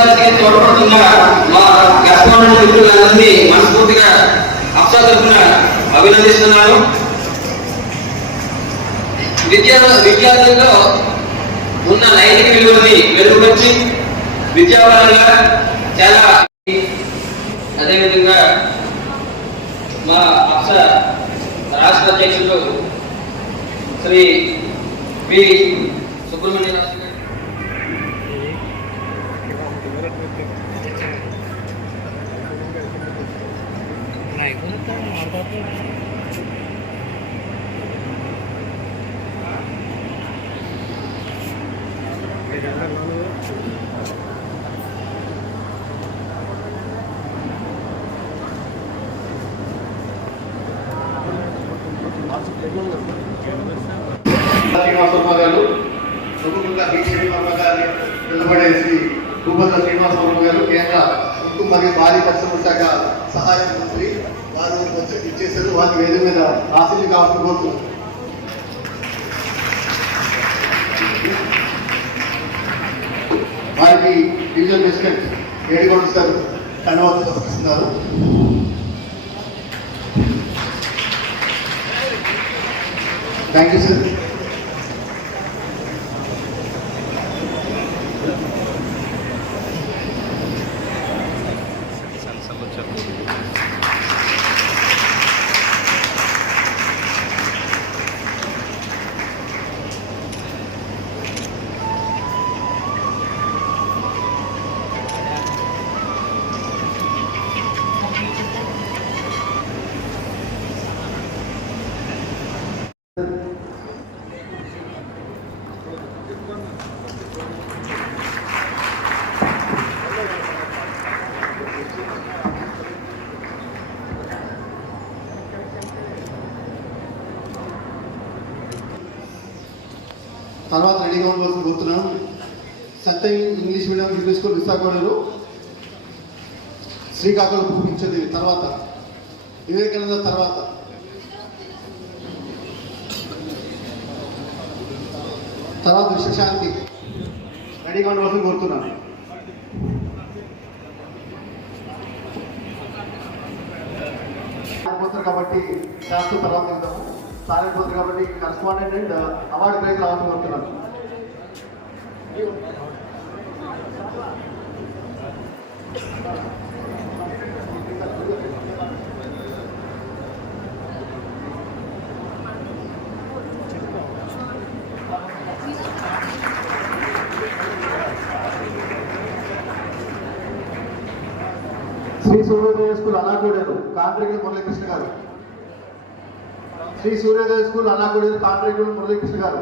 దశకి తోడ్పడుతున్న మా కరెస్పాండెంట్ మిత్రులందరినీ మనస్ఫూర్తిగా అప్సా తరఫున అభినందిస్తున్నాను. విద్యార్థుల్లో ఉన్న నైతిక విలువని మెరుగుపరిచి విద్యాపరంగా చాలా, అదేవిధంగా మా అప్సా రాష్ట్ర అధ్యక్షులు శ్రీ వి సుబ్రహ్మణ్య రాజు గారు, శ్రీనివాసరావు గారు, సుకుటుంబ శ్రీనివాసరావు గారిని నిలబడే శ్రీ భూపతి శ్రీనివాసరావు గారు, కేంద్ర ఉక్కు మరియు భారీ పరిశ్రమ శాఖ సహాయ మంత్రి వారు వచ్చి ఇచ్చేశారు. వారి వేదిక మీద ఆశలు కావాలని కోరుతున్నారు. వారికి డివిజన్ ప్రెసిడెంట్ ఏడుగొండ సార్ ధన్యవాదాలు సమర్పిస్తున్నారు. Thank you sir. తర్వాత రెడీగా ఉండవలసి కోరుతున్నాం. సత్య ఇంగ్లీష్ మీడియం హిందీ స్కూల్ విశాఖపట్నంలో శ్రీకాకుళం పూజించేది, తర్వాత వివేకానంద, తర్వాత విశ్వశాంతి. రెడీగా ఉండవలసి కోరుతున్నాం. కాబట్టి శాస్త్ర తర్వాత వెళ్తాము. సారైపోతుంది కాబట్టి కరెస్పాండెంట్ అండ్ అవార్డు ప్రైజ్ రావాలని కోరుతున్నాను. శ్రీ సూర్యోదయ స్కూల్ అనాకూడేరు కాంట్రికల్ మురళీకృష్ణ గారు. శ్రీ సూర్యోదయ స్కూల్ అనాకూడేరు కాంట్రికల్ మురళీకృష్ణ గారు.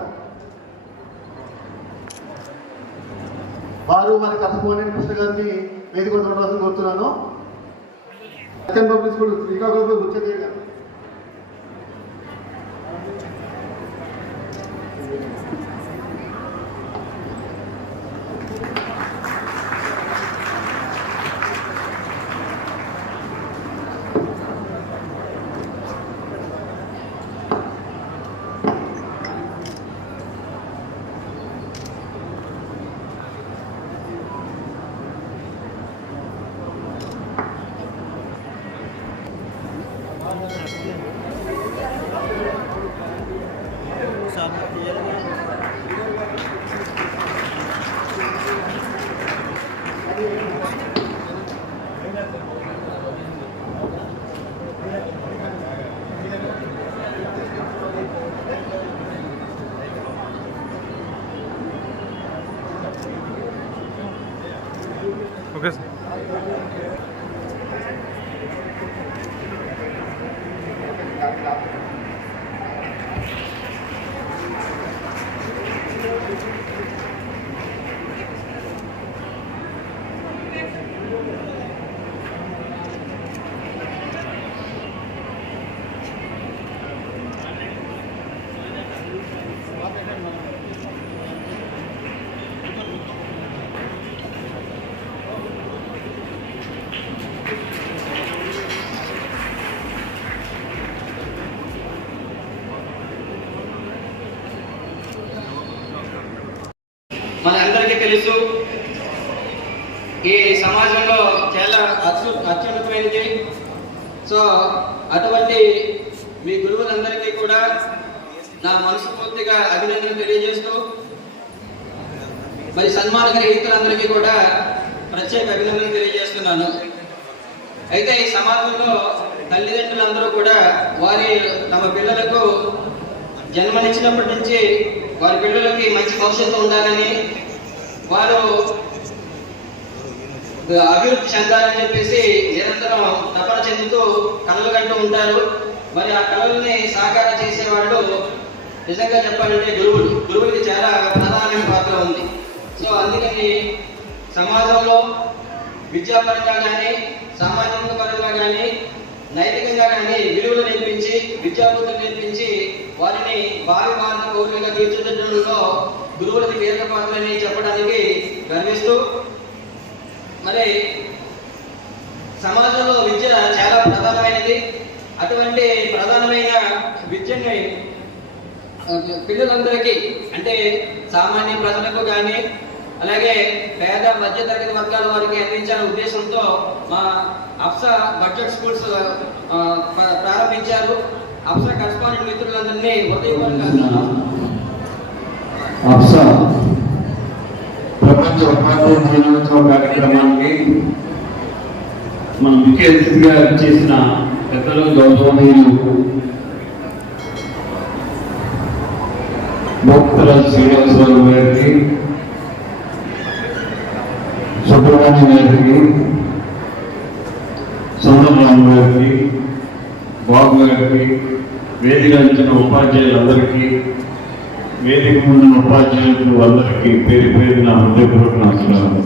వారు మరి కరెస్పాండెంట్ కృష్ణ గారిని వేదిక ఉండవలసింది కోరుతున్నాను. సత్యం పబ్లిక్ స్కూల్ శ్రీకాకుళం గుచ్చదేవి గారు. Okay sir. మనందరికీ తెలుసు ఈ సమాజంలో చాలా అత్యున్నతమైనది. సో అటువంటి మీ గురువులందరికీ కూడా నా మనస్ఫూర్తిగా అభినందన తెలియజేస్తూ, మరి సన్మాన గ్రహీతులందరికీ కూడా ప్రత్యేక అభినందన తెలియజేస్తున్నాను. అయితే ఈ సమాజంలో తల్లిదండ్రులందరూ కూడా వారి తమ పిల్లలకు జన్మనిచ్చినప్పటి నుంచి వారి పిల్లలకి మంచి భవిష్యత్తు ఉండాలని, వారు అభివృద్ధి చెందాలని చెప్పేసి నిరంతరం తపన చెందుతూ కలలు కంటూ ఉంటారు. మరి ఆ కళల్ని సాకారం చేసేవాళ్ళు నిజంగా చెప్పాలంటే గురువులకి చాలా ప్రధానమైన పాత్ర ఉంది. సో అందుకని సమాజంలో విద్యాపరంగా కానీ సామాజిక పరంగా కానీ నైతికంగా కానీ విలువలు నేర్పించి విద్యాబుద్ధులు నేర్పించి వారిని భావి భారత పౌరులుగా తీర్చిదిద్దడంలో గురువులకి కీలక పాత్రని చెప్పడానికి గర్విస్తూ, మరి సమాజంలో విద్య చాలా ప్రధానమైనది. అటువంటి ప్రధానమైన విద్యని పిల్లలందరికీ అంటే సామాన్య ప్రజలకు కానీ అలాగే పేద మధ్య తరగతి వర్గాల వారికి అందించాలనే ఉద్దేశంతో మా అప్సా బడ్జెట్ స్కూల్స్ ప్రారంభించారు. అప్సా కరస్పాండెంట్ మిత్రులందరినీ హృదయపూర్వకంగా అప్సా ప్రపంచ ఉపాధ్యాయ దినోత్సవ కార్యక్రమానికి మన ముఖ్య అతిథిగా చేసిన పెద్దలు గౌరవనీయులు భక్తురాజు శ్రీనివాసరావు గారికి, సుబ్రహ్మణ్యం గారికి, సుందరరావు గారికి, బాబు గారికి, వేదిక ఇచ్చిన ఉపాధ్యాయులందరికీ, వేదిక ముందున్న ఉపాధ్యాయులకు అందరికీ పేరు పేరున హృదయపూర్వక నమస్కారాలు.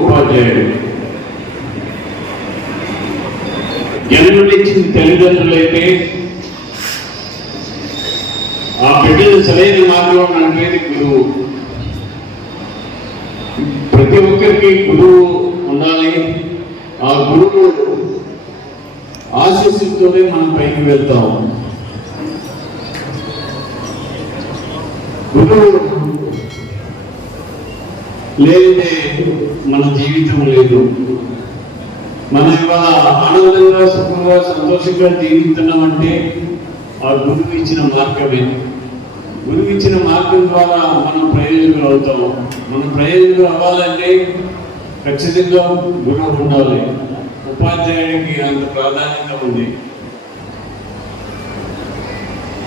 ఉపాధ్యాయుడు జన్మనిచ్చిన తల్లిదండ్రులైతే ఆ బిడ్డలు సరైన మార్గంలో నడిపేది గురువు. ప్రతి ఒక్కరికి గురువు ఉండాలి. ఆ గురువు ఆశీస్సులతోనే మనం పైకి వెళ్తాం. గురువు లేదే మన జీవితం లేదు. మనం ఇవాళ ఆనందంగా సుఖంగా సంతోషంగా జీవిస్తున్నామంటే ఆ గురువు ఇచ్చిన మార్గమే. గురువు ఇచ్చిన మార్గం ద్వారా మనం ప్రయోజకులు అవుతాం. మనం ప్రయోజకులు అవ్వాలంటే ఖచ్చితంగా గురువు ఉండాలి. ఉపాధ్యాయుడికి అంత ప్రాధాన్యత ఉంది.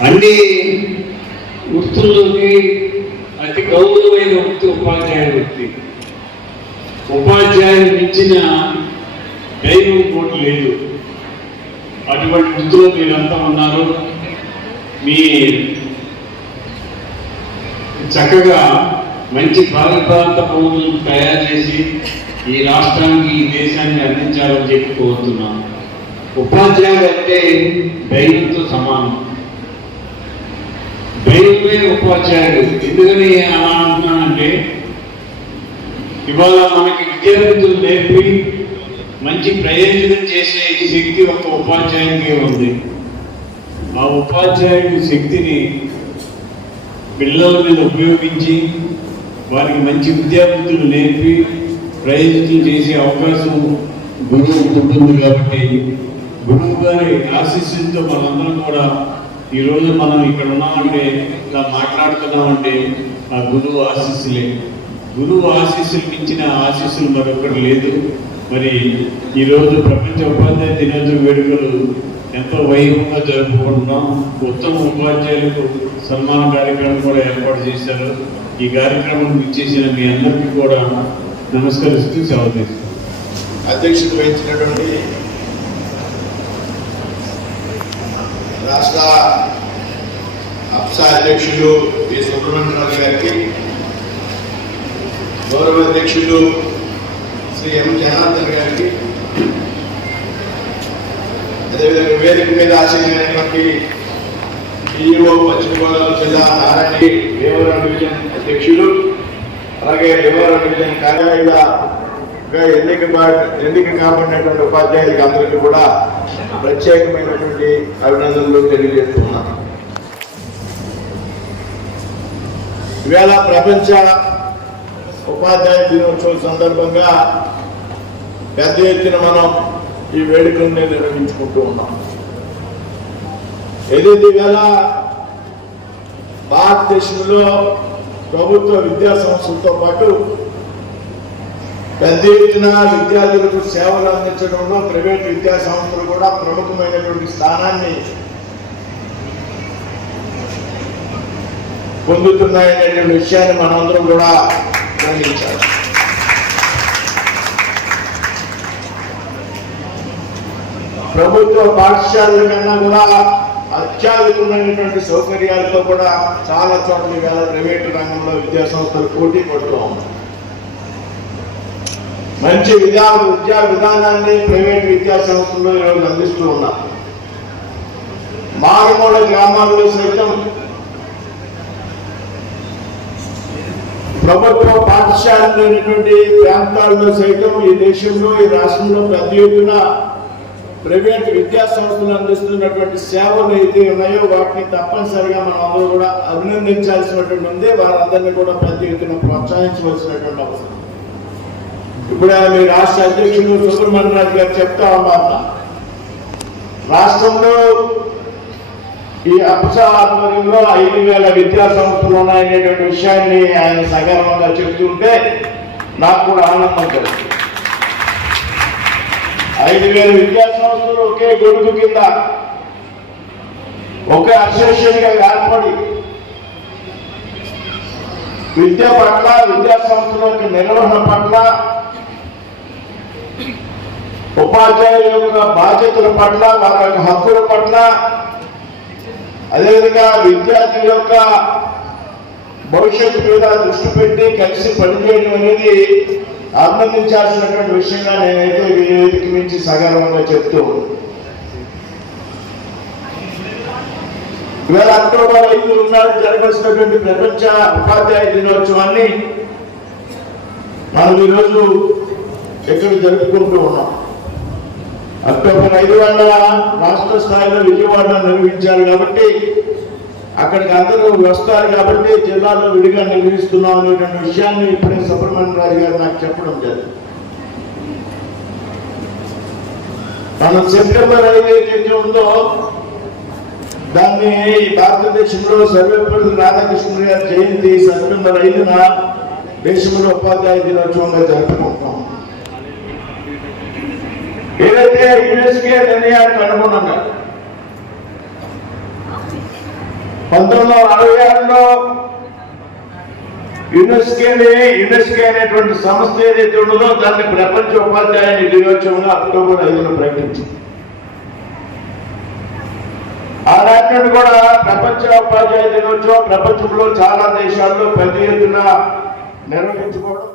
అన్ని వృత్తుల్లోకి అతి గౌరవమైన వృత్తి ఉపాధ్యాయుడి వృత్తి. ఉపాధ్యాయుడు మించిన దైవం కోటి లేదు. అటువంటి వృత్తిలో మీరంతా ఉన్నారు. మీ చక్కగా మంచి భావి ప్రాంత పౌరులను తయారు చేసి ఈ రాష్ట్రానికి ఈ దేశాన్ని అందించాలని చెప్పి కోరుతున్నాను. ఉపాధ్యాయుడు అంటే దైవంతో సమానం. దైవమే ఉపాధ్యాయుడు. ఎందుకని అలా అంటున్నానంటే ఇవాళ మనకి విద్యార్థులు నేర్పి మంచి ప్రయోజనం చేసే శక్తి ఒక ఉపాధ్యాయుడికి ఉంది. ఆ ఉపాధ్యాయుడి శక్తిని పిల్లల మీద ఉపయోగించి వారికి మంచి విద్యాబుద్ధులు నేర్పి ప్రయోజనం చేసే అవకాశం గురువు ఉంటుంది. కాబట్టి గురువు గారి ఆశీస్సులతో మనందరం కూడా ఈరోజు మనం ఇక్కడ ఉన్నామంటే ఇలా మాట్లాడుతున్నామంటే ఆ గురువు ఆశీస్సులే. గురువు ఆశీస్సులు మించిన ఆశీస్సులు మరొకటి లేదు. మరి ఈరోజు ప్రపంచ ఉపాధ్యాయ దినోత్సవ వేడుకలు ఎంతో వైభవంగా జరుపుకుంటున్నాం. ఉత్తమ ఉపాధ్యాయులకు సన్మాన కార్యక్రమం కూడా ఏర్పాటు చేశారు. ఈ కార్యక్రమం ఇచ్చేసిన మీ అందరికీ కూడా నమస్కరిస్తూ సెలవు తీసుకుంటాం. అధ్యక్షత వహించినటువంటి రాష్ట్ర అప్సా అధ్యక్షులు వి సుబ్రహ్మణ్యరావు గారికి, గౌరవ అధ్యక్షులు శ్రీ ఎం జనార్దన్ గారికి, అదేవిధంగా వేదిక మీద ఆశీర్వైనటువంటి ఈఓ పశ్చిమ గోదావరి జిల్లా నారాయణ, భీమవరం డివిజన్ అధ్యక్షులు, అలాగే భీమవరం డివిజన్ కార్యాలయంగా ఎన్నిక కాబడినటువంటి ఉపాధ్యాయులకి అందరికీ కూడా ప్రత్యేకమైనటువంటి అభినందనలు తెలియజేస్తున్నాను. ఇవాళ ప్రపంచ ఉపాధ్యాయ దినోత్సవం సందర్భంగా పెద్ద ఎత్తున మనం ఈ వేడుకల్ని నిర్వహించుకుంటూ ఉన్నాం. ఏదైతే ఇవాళ భారతదేశంలో ప్రభుత్వ విద్యా సంస్థలతో పాటు పెద్ద ఎత్తున విద్యార్థులకు సేవలు అందించడంలో ప్రైవేట్ విద్యా సంస్థలు కూడా ప్రముఖమైనటువంటి స్థానాన్ని పొందుతున్నాయనే విషయాన్ని మనందరం కూడా గమనించాలి. ప్రభుత్వ పాఠశాలల కన్నా కూడా అత్యాధునికమైనటువంటి సౌకర్యాలతో కూడా చాలా చోట్ల ఇవాళ ప్రైవేటు రంగంలో విద్యా సంస్థలు పోటీ పడుతూ ఉన్నాయి. మంచి విద్యా విధానాన్ని ప్రైవేట్ విద్యా సంస్థలు ఈరోజు అందిస్తూ ఉన్నారు. మారుమూల గ్రామాల్లో సైతం ప్రభుత్వ పాఠశాలలు లేనటువంటి ప్రాంతాల్లో సైతం ఈ దేశంలో ఈ రాష్ట్రంలో పెద్ద ఎత్తున ప్రైవేట్ విద్యా సంస్థలు అందిస్తున్నటువంటి సేవలు అయితే ఉన్నాయో వాటిని తప్పనిసరిగా మనం అందరూ కూడా అభినందించాల్సినటువంటి ఉంది. వారందరినీ కూడా పెద్ద ఎత్తున ప్రోత్సహించవలసినటువంటి అవసరం. ఇప్పుడు మీ రాష్ట్ర అధ్యక్షుడు సుబ్రహ్మణ్యరాజు గారు చెప్తా ఉన్నారు, రాష్ట్రంలో ఈ అప్స ఆధ్వర్యంలో 5,000 విద్యా సంస్థలు ఉన్నాయనేటువంటి విషయాన్ని ఆయన సగర్వంగా చెప్తుంటే నాకు కూడా ఆనందం కలిగింది. 5,000 విద్యా సంస్థలు ఒకే గొడుగు కింద ఒకే అసోసియేషన్ గా ఏర్పడి విద్య పట్ల విద్యా సంస్థల యొక్క నిర్వహణ పట్ల ఉపాధ్యాయుల యొక్క బాధ్యతల పట్ల వారి యొక్క హక్కుల పట్ల అదేవిధంగా విద్యార్థుల యొక్క భవిష్యత్తు మీద దృష్టి పెట్టి కలిసి పనిచేయడం అనేది అభినందించాల్సినటువంటి విషయంగా నేనైతే వేదిక నుంచి సగర్వంగా చెప్తూ ఇవాళ అక్టోబర్ 5 నాడు జరగాల్సినటువంటి ప్రపంచ ఉపాధ్యాయ దినోత్సవాన్ని మనం ఈరోజు ఇక్కడ జరుపుకుంటూ ఉన్నాం. అక్టోబర్ 5 రాష్ట్ర స్థాయిలో విజయవాడలో నిర్వహించారు కాబట్టి అక్కడికి అందరూ వస్తారు కాబట్టి జిల్లాలో విడిగా నిర్వహిస్తున్నాం అనేటువంటి విషయాన్ని ఇప్పుడే సుబ్రహ్మణ్యరాజు గారు నాకు చెప్పడం జరిగింది. మనం సెప్టెంబర్ 5 ఏదైతే ఉందో దాన్ని భారతదేశంలో సర్వేపల్లి రాధాకృష్ణ గారి జయంతి సెప్టెంబర్ 5న దేశంలో ఉపాధ్యాయ దినోత్సవంగా జరుపుకుంటాం. ఏదైతే యునెస్కో నిర్ణయానికి అనుగుణంగా 1966లో యునెస్కో అనేటువంటి సంస్థ ఏదైతే ఉన్నదో దాన్ని ప్రపంచ ఉపాధ్యాయ దినోత్సవంగా అక్టోబర్ 5న ప్రకటించింది. ఆనాటి నుండి కూడా ప్రపంచ ఉపాధ్యాయ దినోత్సవం ప్రపంచంలో చాలా దేశాల్లో పెద్ద ఎత్తున నిర్వహించుకోవడం